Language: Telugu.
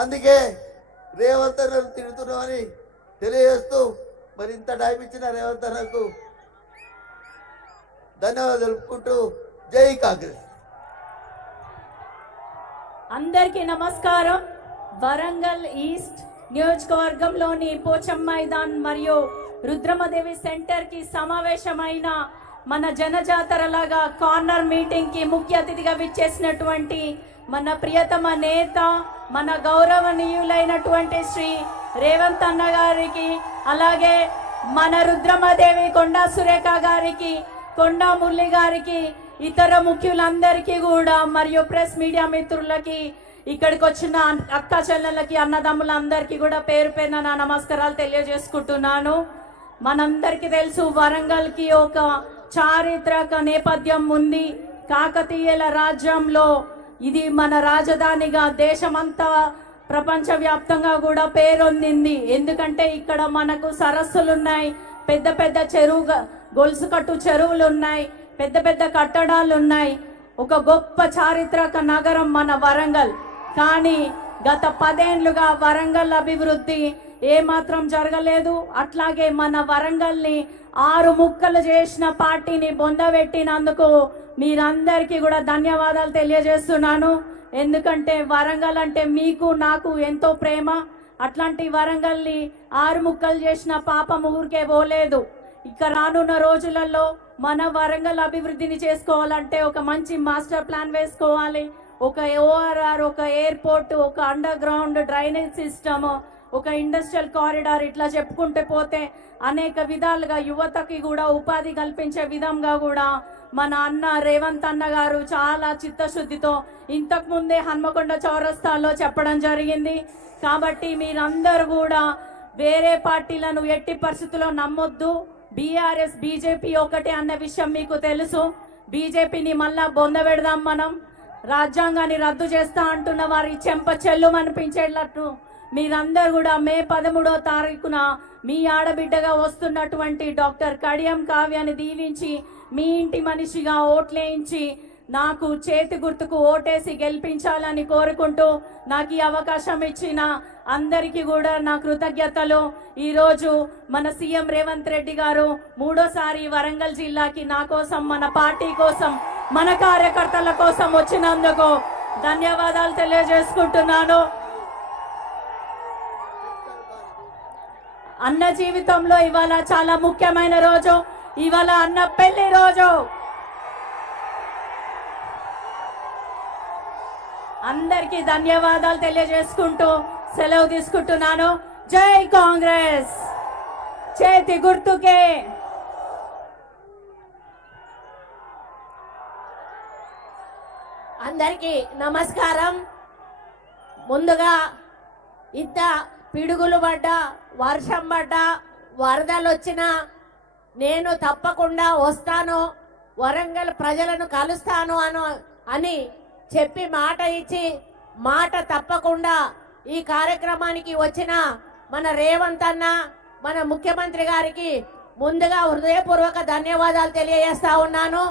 అందుకే రేవంత్ అన్నను తిడుతున్నామని తెలియజేస్తూ మరి ఇంత టైం ఇచ్చిన రేవంత్ అన్నకు ధన్యవాదాలు తెలుపుకుంటూ జై కాంగ్రెస్. అందరికీ నమస్కారం. వరంగల్ ఈస్ట్ నియోజకవర్గంలోని పోచమ్మ మైదాన్ మరియు రుద్రమదేవి సెంటర్ కి సమావేశమైన మన జనజాతరలాగా కార్నర్ మీటింగ్ కి ముఖ్య అతిథిగా విచ్చేసినటువంటి మన ప్రియతమ నేత, మన గౌరవనీయులైనటువంటి శ్రీ రేవంత్ అన్న గారికి, అలాగే మన రుద్రమదేవి కొండా సురేఖ గారికి, కొండా మురళి గారికి, ఇతర ముఖ్యులందరికీ కూడా మరియు ప్రెస్ మీడియా మిత్రులకి, ఇక్కడికి వచ్చిన అక్క చెల్లెళ్ళకి, అన్నదమ్ములందరికీ కూడా పేరు పేరున నా నమస్కారాలు తెలియజేసుకుంటున్నాను. మనందరికీ తెలుసు వరంగల్కి ఒక చారిత్రక నేపథ్యం ఉంది. కాకతీయుల రాజ్యంలో ఇది మన రాజధానిగా దేశమంతా ప్రపంచవ్యాప్తంగా కూడా పేరొందింది. ఎందుకంటే ఇక్కడ మనకు సరస్సులు ఉన్నాయి, పెద్ద పెద్ద గొలుసు కట్టు చెరువులు ఉన్నాయి, పెద్ద పెద్ద కట్టడాలు ఉన్నాయి. ఒక గొప్ప చారిత్రక నగరం మన వరంగల్. కానీ గత 10 ఏళ్లుగా వరంగల్ అభివృద్ధి ఏమాత్రం జరగలేదు. అట్లాగే మన వరంగల్ని 6 ముక్కలు చేసిన పార్టీని బొందబెట్టినందుకు మీరందరికీ కూడా ధన్యవాదాలు తెలియజేస్తున్నాను. ఎందుకంటే వరంగల్ అంటే మీకు నాకు ఎంతో ప్రేమ. అట్లాంటి వరంగల్ని 6 ముక్కలు చేసిన పాపం ఊరికే పోలేదు. ఇక రానున్న రోజులలో మన వరంగల్ అభివృద్ధిని చేసుకోవాలంటే ఒక మంచి మాస్టర్ ప్లాన్ వేసుకోవాలి. ఒక ఓఆర్ఆర్, ఒక ఎయిర్పోర్ట్, ఒక అండర్ గ్రౌండ్ డ్రైనేజ్ సిస్టమ్, ఒక ఇండస్ట్రియల్ కారిడార్, ఇట్లా చెప్పుకుంటే పోతే అనేక విధాలుగా యువతకి కూడా ఉపాధి కల్పించే విధంగా కూడా మన అన్న రేవంత్ అన్న గారు చాలా చిత్తశుద్ధితో ఇంతకు ముందే హన్మకొండ చౌరస్తాలో చెప్పడం జరిగింది. కాబట్టి మీరందరూ కూడా వేరే పార్టీలను ఎట్టి పరిస్థితుల్లో నమ్మొద్దు. బీఆర్ఎస్ బీజేపీ ఒకటే అన్న విషయం మీకు తెలుసు. బీజేపీని మళ్ళా బొందబెడదాం మనం. రాజ్యాంగాన్ని రద్దు చేస్తా అంటున్న వారి చెంప చెల్లు అనిపించేటట్టు మీరందరూ కూడా మే 13వ తారీఖున మీ ఆడబిడ్డగా వస్తున్నటువంటి డాక్టర్ కడియం కావ్యాన్ని దీవించి మీ ఇంటి మనిషిగా ఓట్లేయించి నాకు చేతి గుర్తుకు ఓటేసి గెలిపించాలని కోరుకుంటూ నాకు ఈ అవకాశం ఇచ్చిన అందరికీ కూడా నా కృతజ్ఞతలు. ఈరోజు మన సీఎం రేవంత్ రెడ్డి గారు 3వ సారి వరంగల్ జిల్లాకి నా కోసం, మన పార్టీ కోసం, మన కార్యకర్తల కోసం వచ్చినందుకు ధన్యవాదాలు తెలియజేసుకుంటున్నాను. అన్న జీవితంలో ఇవాళ చాలా ముఖ్యమైన రోజు. ఇవాళ అన్న పెళ్లి రోజు. అందరికీ ధన్యవాదాలు తెలియజేసుకుంటూ సెలవు తీసుకుంటున్నాను. జై కాంగ్రెస్, చేతి గుర్తుకే. అందరికీ నమస్కారం. ముందుగా ఇంత పిడుగులు పడ్డా, వర్షం పడ్డా, వరదలు వచ్చినా నేను తప్పకుండా వస్తాను, వరంగల్ ప్రజలను కలుస్తాను అని చెప్పి మాట ఇచ్చి మాట తప్పకుండా ఈ కార్యక్రమానికి వచ్చిన మన రేవంత్ అన్న, మన ముఖ్యమంత్రి గారికి ముందుగా హృదయపూర్వక ధన్యవాదాలు తెలియజేస్తా ఉన్నాను.